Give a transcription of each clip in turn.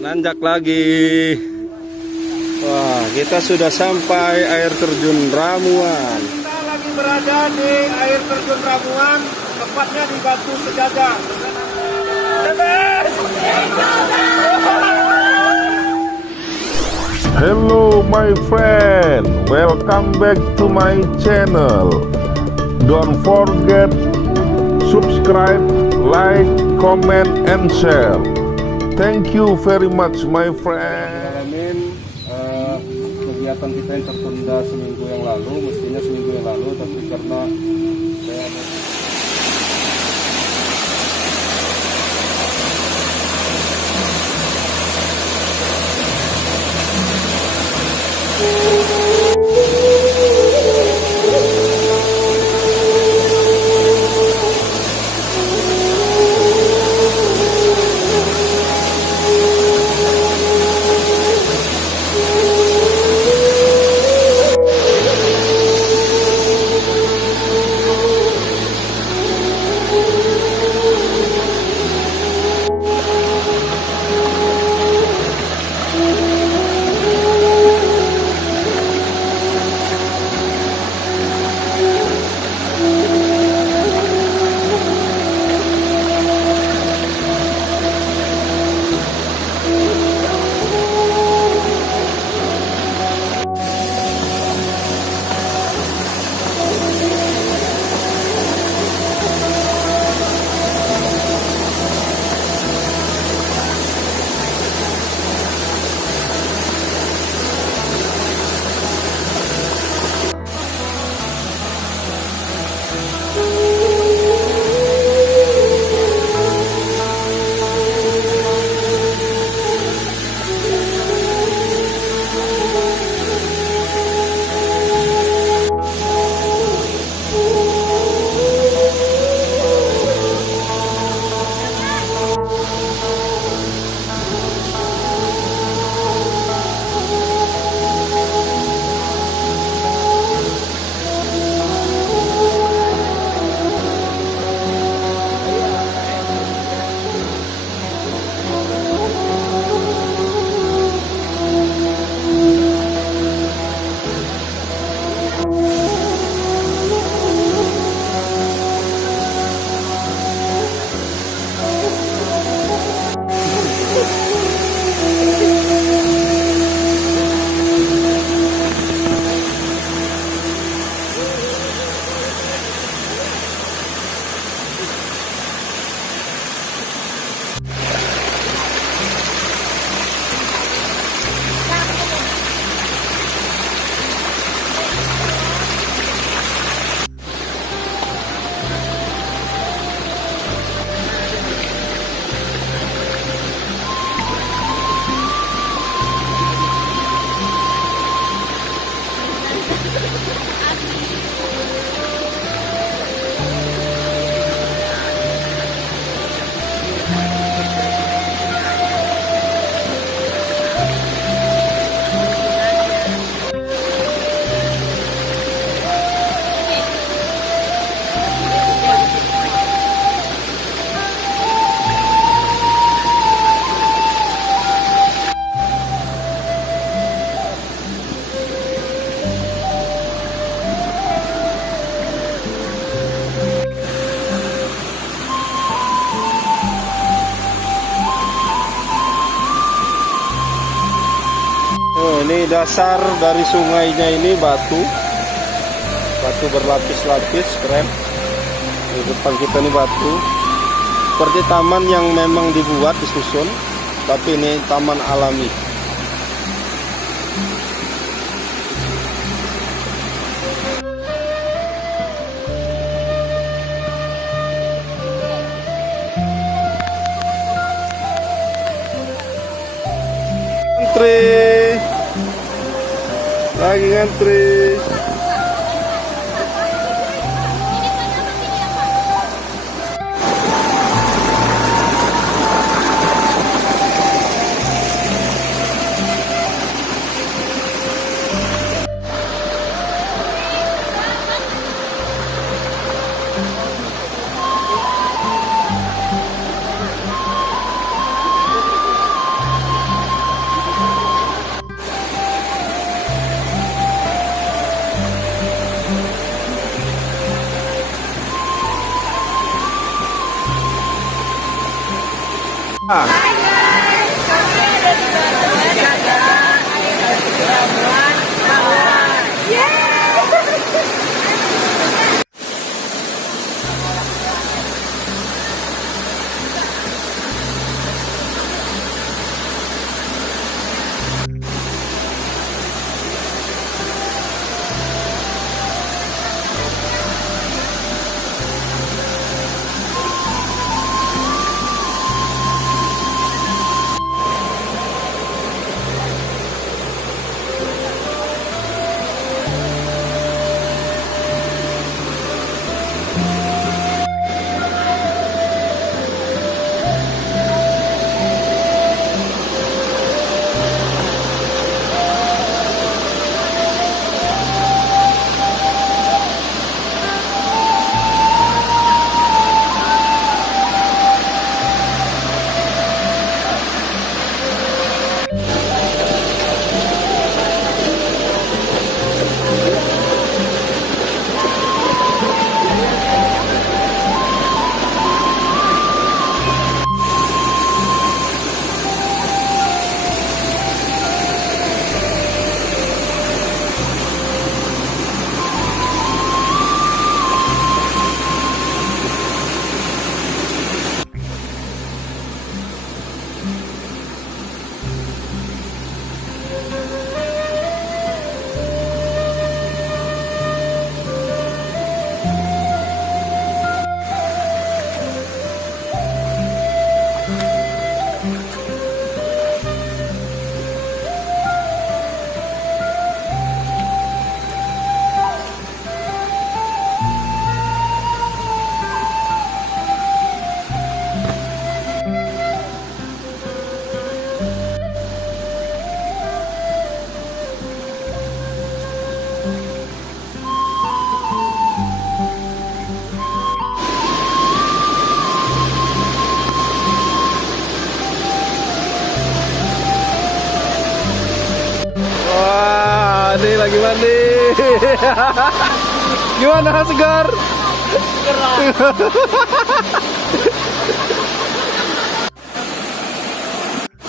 Nanjak lagi. Wah, kita sudah sampai air terjun Ramuan. Kita lagi berada di air terjun Ramuan, tepatnya di Batu Sejajar. Hello my friend, welcome back to my channel. Don't forget subscribe, like, comment, and share. Thank you very much my friend. Kegiatan kita yang tertunda seminggu yang lalu, mestinya seminggu yang lalu, tapi karena saya ada ini dasar dari sungainya, ini batu berlapis-lapis, keren. Di depan kita ini batu, seperti taman yang memang dibuat, disusun, tapi ini taman alami. Lagi ngantri. Hai guys, kami ada di Batu Jaga air terjun Ramuan Kawan. Wah, ini lagi mandi. Gimana segar?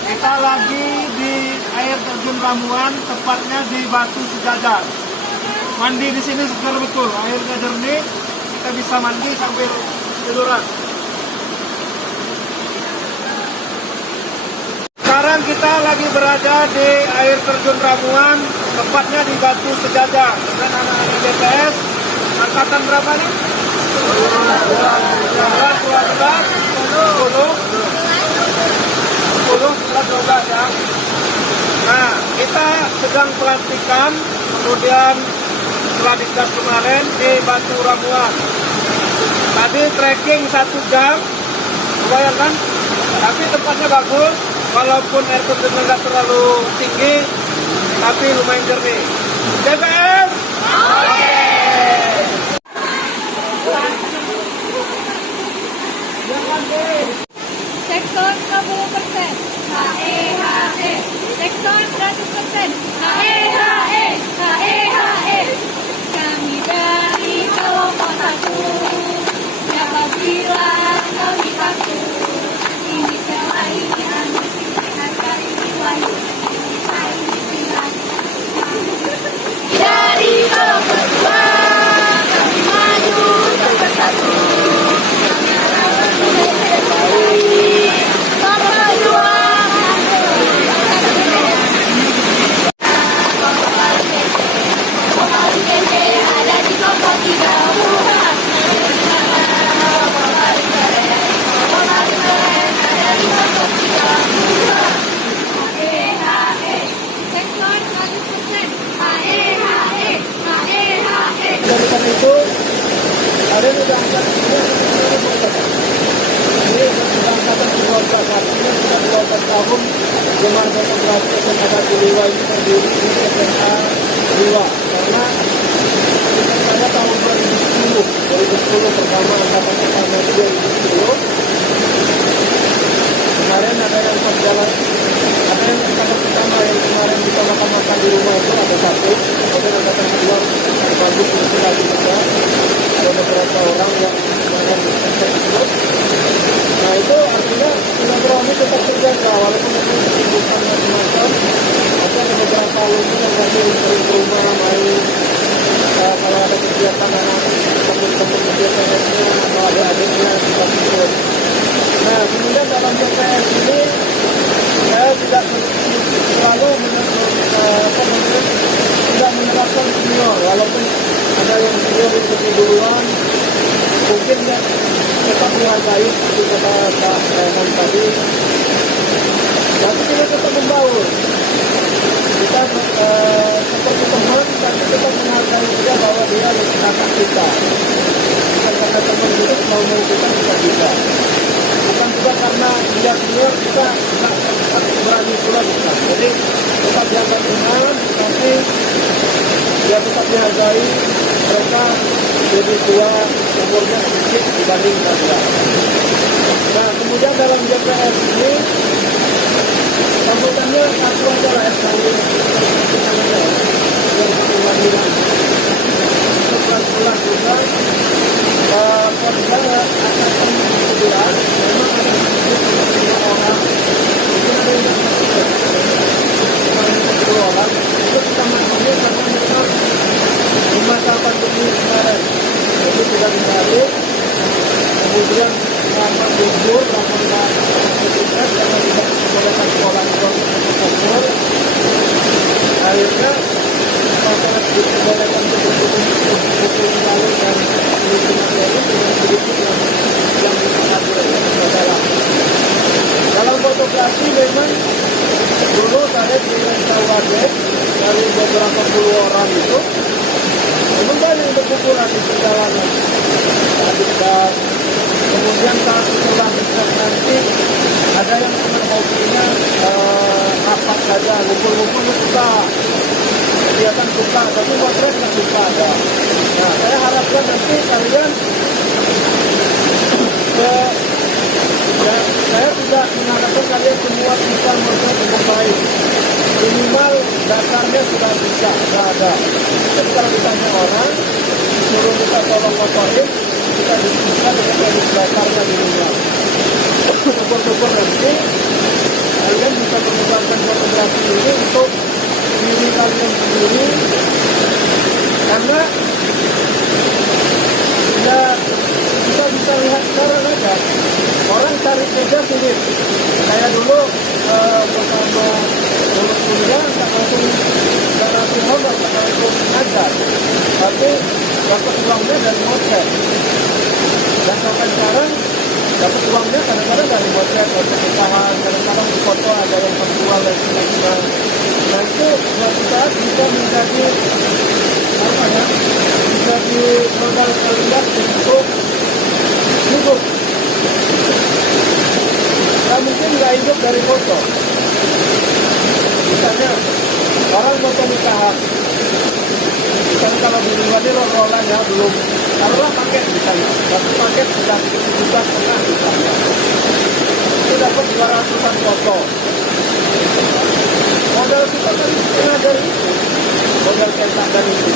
Kita lagi di air terjun Ramuan, tepatnya di Batu Sejajar. Mandi di sini segar betul, airnya jernih, kita bisa mandi sambil tiduran. Sekarang kita lagi berada di air terjun Ramuan, tepatnya di Batu Sejajar dengan anak-anak BPS. Angkatan berapa nih? 10 ya. Nah, kita sedang pelantikan, kemudian setelah digas kemarin di Batu Ramuan. Tadi trekking 1 jam, bayangkan, tapi tempatnya bagus, walaupun air terjunnya nggak terlalu tinggi, tapi lumayan jernih. BPS! Sektor 50%. HE. Sektor 100%. HE. Kami dari kelompok 1. Siapa bilang kami takut? Ini selain pimpinan kami wahyu. Saya pimpinan. Dari kelompok 2 kami maju bersatu. Dari itu, ada yang sudah angkat ini sudah angkatan 12 ini sudah 12 tahun Gemar Fotografi SMA 1 Liwa ini berdiri di SMA Liwa, karena saya tahun 2010 pertama, angkatan pertama itu 2010. Kemarin ada yang berjalan, ada yang angkatan pertama yang kemarin kita makan-makan di rumah itu ada 1, kemudian angkatan kedua bagus itu lagi juga ada beberapa orang yang di center itu. Nah itu artinya silaturahmi tetap kita nggak berani pula bisa. Jadi tetap jaga iman, tapi ya tetap dihargai. Mereka lebih tua, umurnya sedikit dibanding kita. Nah, kemudian dalam JPR ini sambutannya satu aja lah SKW yang kelahiran sebelas juga keluarga angkatan 11 memang ada sedikit 5 orang, mungkin ada yang masih 10 orang. Itu kita masuknya karena memang di masa pandemi kemarin jadi sudah dibalik, kemudian lama libur, lama aktivitas karena tidak menggunakan sekolah sekolah, akhirnya masyarakat diperbolehkan untuk lalu dan lingkungan ini dengan sedikit yang mengatur dalam. Dalam fotografi memang dulu saya di Kawadet dari beberapa puluh orang itu memang banyak yang berkumpulan di perjalanan. Habitat. Kemudian saat setelah habitat nanti ada yang cuma hobinya rapat saja, ngumpul-ngumpul suka, kegiatan suka, tapi motret nggak suka ada. Nah, saya harapkan nanti kalian saya tidak mengharapkan kalian semua bisa motret dengan baik. Minimal dasarnya sudah bisa, sudah ada. Jadi kalau ditanya orang, suruh kita tolong motorin, kita bisa dengan dasarnya minimal. Syukur-syukur nanti kalian bisa menggunakan fotografi ini untuk diri kalian sendiri, karena ya kita bisa lihat sekarang aja orang cari kerja sulit. Saya dulu bersama lulus kuliah nggak langsung honor, nggak langsung ngajar, tapi dapat uangnya dari motret. Dan sampai sekarang dapat uangnya kadang-kadang dari motret, usahaan, kadang-kadang di foto ada yang terjual dan sebagainya. Nah itu suatu saat bisa menjadi apa ya? Menjadi modal kalian untuk hidup. Nah, mungkin nggak hidup dari foto. Misalnya orang foto nikahan. Misalnya kalau di luar ini roll-rollan ya belum. Taruhlah paket misalnya. Satu paket sudah 1,5 misalnya. Itu dapat 200-an foto. Modal kita kan setengah dari itu. Modal cetak dari itu.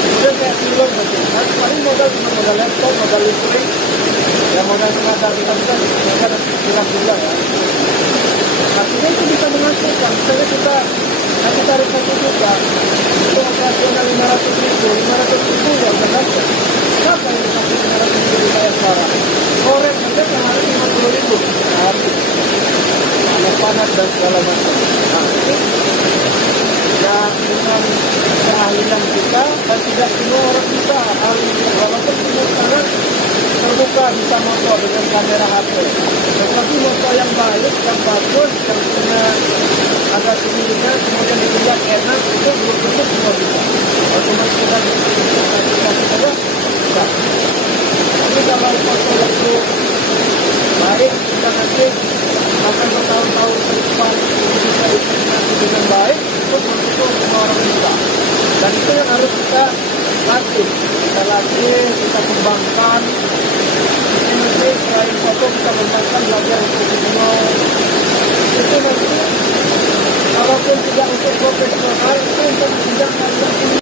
Kemudian kayak film nanti. Nah, paling modal cuma modal laptop, modal listrik. Ya modal tenaga kita bisa bilang juga ya. Artinya itu bisa menghasilkan. Misalnya kita nanti tarik 1 juta. Itu operasional 500 ribu ya udah dapat. Siapa yang dikasih 500 ribu saya sekarang? Korek saja yang harus 50 ribu. Nah, panas dan segala macam. Nah, itu ya dengan keahlian kita dan tidak semua orang bisa ahli. Walaupun semua sekarang terbuka bisa moto dengan kamera HP. Tetapi moto yang baik, yang bagus, yang punya ada sendirinya, kemudian dilihat enak, itu belum tentu semua bisa. Otomatis kita saja bisa. Tapi kalau foto itu baik, kita nanti akan bertahun-tahun ke depan bisa dinikmati dengan baik, itu tentu semua orang bisa. Dan itu yang harus kita latih, kita kembangkan. Ini selain foto kita kembangkan belajar untuk video. Itu nanti walaupun tidak untuk profesional, itu untuk bidang kalian ini.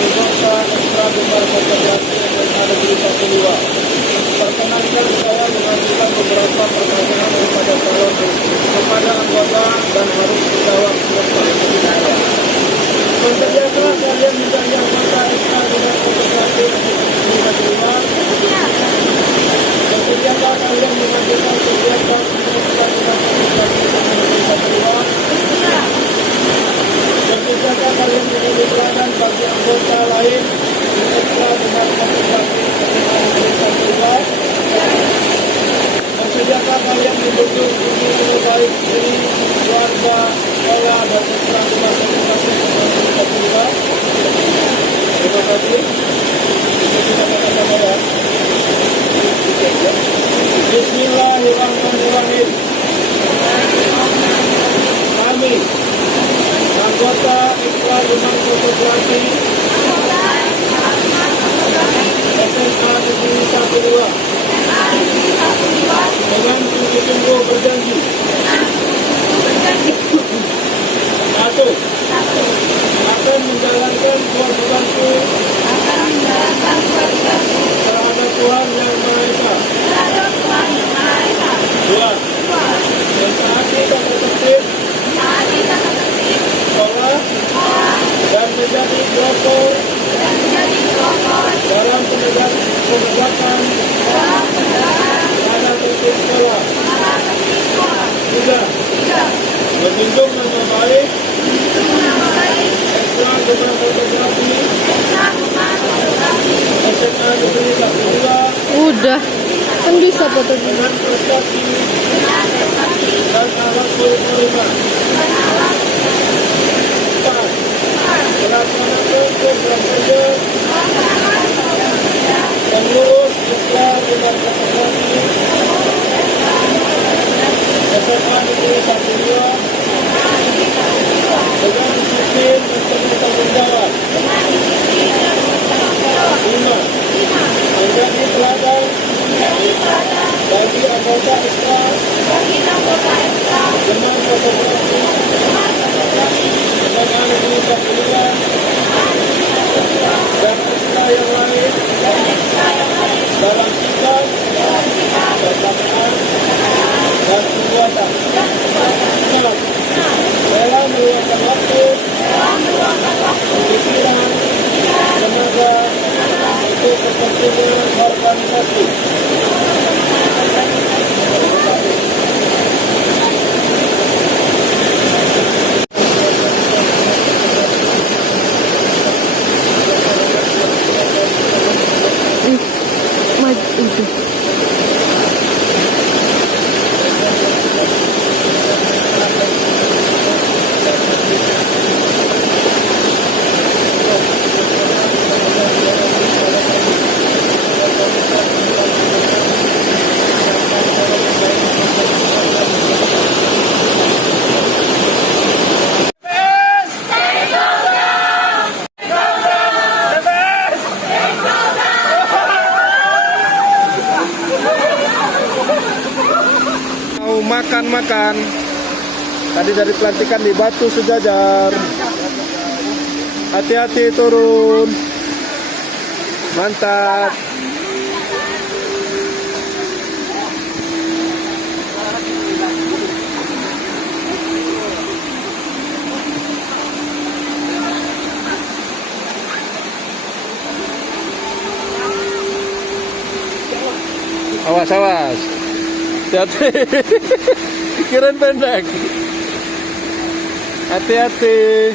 anggota ekstra Gemar Konservasi SMA Negeri Katuliwa. Perkenankan saya mengajukan beberapa pertanyaan kepada anggota dan harus dijawab sesuai saya. Bersediakah kalian menjadi anggota ekstra Gemar Konservasi Negeri Katuliwa? Bersediakah kalian mengajukan kegiatan ekstra Gemar Konservasi Negeri Katuliwa? Bersediakah kalian menjadi teladan bagi anggota lain di ekstra Gemar Konservasi Negeri Katuliwa? Bersediakah kalian mendukung dunia baik diri, keluarga, sekolah, dan ekstra Gemar Konservasi Negeri Katuliwa? Terima kasih. Bismillahirrahmanirrahim. Kami anggota ekstra Gemar Konservasi SMA Negeri Katuliwa dengan sungguh-sungguh berjanji satu, akan menjalankan kewajibanku terhadap Tuhan Yang Maha Esa. Dua, mentaati tata tertib sekolah dan menjadi pelopor dalam penegakan tata tertib sekolah. Tiga, menjunjung nama baik ekstra Gemar Konservasi SMA Negeri Katuliwa Udah, kan bisa foto dulu. dengan prestasi dan akhlakul karimah. Empat, melaksanakan program kerja pengurus ekstra Gemar Konservasi SMA Negeri Katuliwa dengan disiplin dan penuh tanggung jawab. Lima, menjadi teladan bagi anggota ekstra Gemar Konservasi SMA Negeri Katuliwa dan ekstra yang lain dalam sikap, perkataan, dan perbuatan. Enam, rela meluangkan waktu, pikiran, tenaga untuk kepentingan organisasi. Itu. Makan. Tadi dari pelantikan di Batu Sejajar. Hati-hati turun. Mantap. Awas, awas. Hati-hati. Kirain pendek. Hati-hati.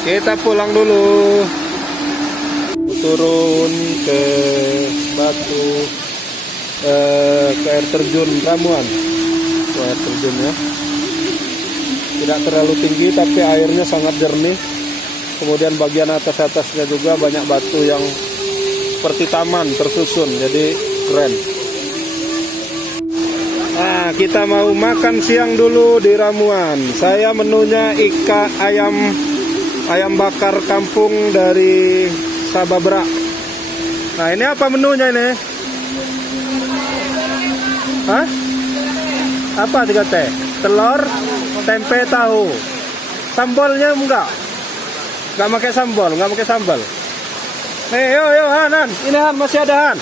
Kita pulang dulu. Turun ke Batu, ke air terjun Ramuan. Air terjun ya. Tidak terlalu tinggi tapi airnya sangat jernih. Kemudian bagian atas-atasnya juga banyak batu yang seperti taman tersusun, jadi keren. Nah, kita mau makan siang dulu di Ramuan. Saya menunya ayam ayam bakar kampung dari Sababra. Nah, ini apa menunya ini? Hah? Apa 3T? Telur, tempe, tahu. Sambalnya enggak? Enggak pakai sambal, enggak pakai sambal. Nih, yo Han. Ini Han, masih ada Han.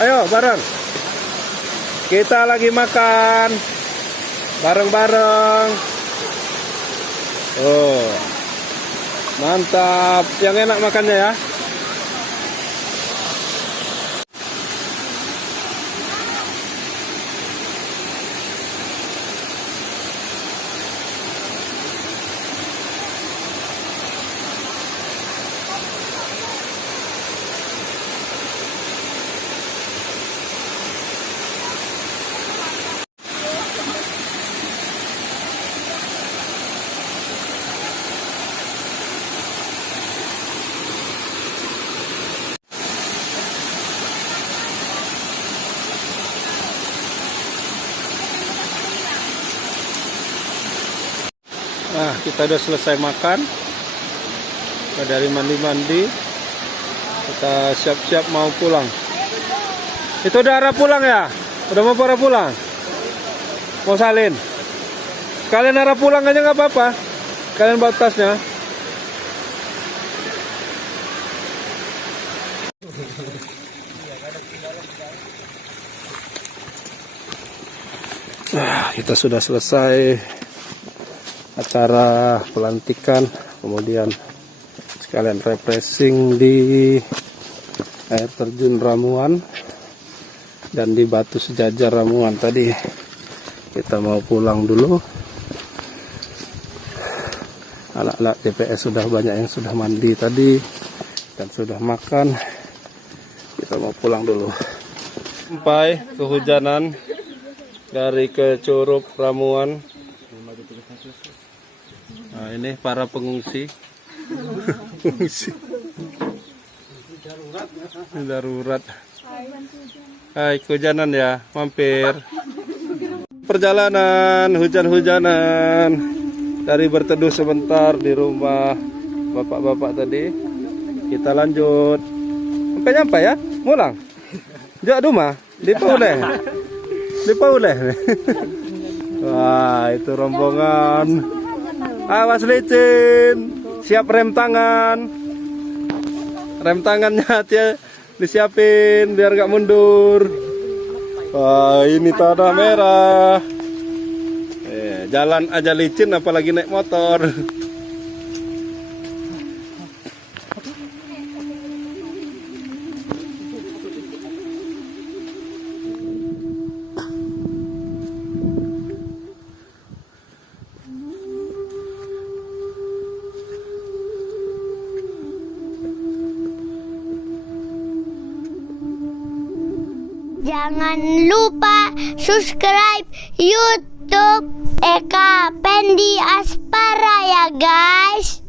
Ayo bareng. Kita lagi makan bareng-bareng. Oh, mantap. Yang enak makannya ya. Nah, kita udah selesai makan. Kita dari mandi-mandi. Kita siap-siap mau pulang. Itu udah arah pulang ya? Udah mau arah pulang? Mau salin? Kalian arah pulang aja nggak apa-apa. Kalian bawa tasnya. Nah, kita sudah selesai acara pelantikan, kemudian sekalian refreshing di air terjun Ramuan dan di Batu Sejajar Ramuan. Tadi kita mau pulang dulu. Anak-anak TPS sudah banyak yang sudah mandi tadi dan sudah makan. Kita mau pulang dulu. Sampai kehujanan dari ke Curug Ramuan. Nah, ini para pengungsi. Pengungsi. Darurat. Hai, kehujanan ya, mampir. Perjalanan hujan-hujanan dari berteduh sebentar di rumah bapak-bapak tadi. Kita lanjut. Sampai nyampe ya? Mulang. Jak rumah di Pauleh. Di Pauleh. Wah, itu rombongan. Awas licin, siap rem tangan. Rem tangannya dia disiapin biar gak mundur. Wah, ini tanah merah. Jalan aja licin apalagi naik motor. Jangan lupa subscribe YouTube Eka Pendi Aspara ya guys.